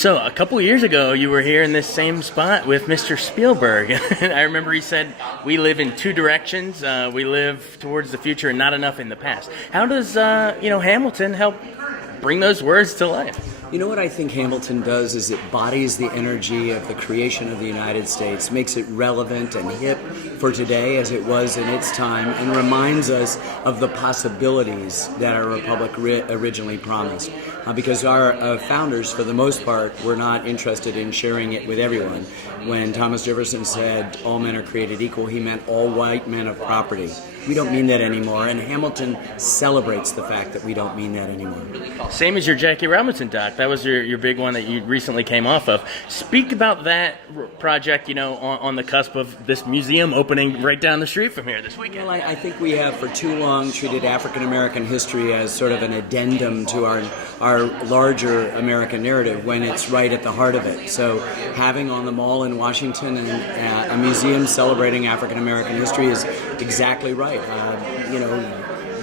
So a couple of years ago, you were here in this same spot with Mr. Spielberg. I remember he said, "We live in two directions. We live towards the future and not enough in the past." How does Hamilton help bring those words to life? You know what I think Hamilton does is it bodies the energy of the creation of the United States, makes it relevant and hip for today as it was in its time, and reminds us of the possibilities that our republic originally promised. Because our founders, for the most part, were not interested in sharing it with everyone. When Thomas Jefferson said all men are created equal, he meant all white men of property. We don't mean that anymore, and Hamilton celebrates the fact that we don't mean that anymore. Same as your Jackie Robinson doc. That was your big one that you recently came off of. Speak about that project, on the cusp of this museum opening right down the street from here this weekend. Well, I think we have for too long treated African American history as sort of an addendum to our larger American narrative when it's right at the heart of it. So having on the Mall in Washington a museum celebrating African American history is exactly right.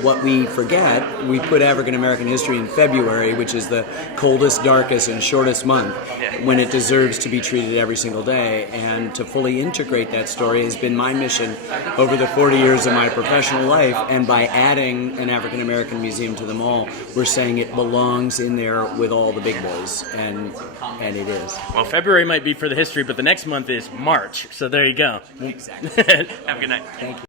What we forget, we put African American history in February, which is the coldest, darkest, and shortest month, when it deserves to be treated every single day. And to fully integrate that story has been my mission over the 40 years of my professional life. And by adding an African American museum to the Mall, we're saying it belongs in there with all the big boys, and it is. Well, February might be for the history, but the next month is March. So there you go. Exactly. Have a good night. Thank you.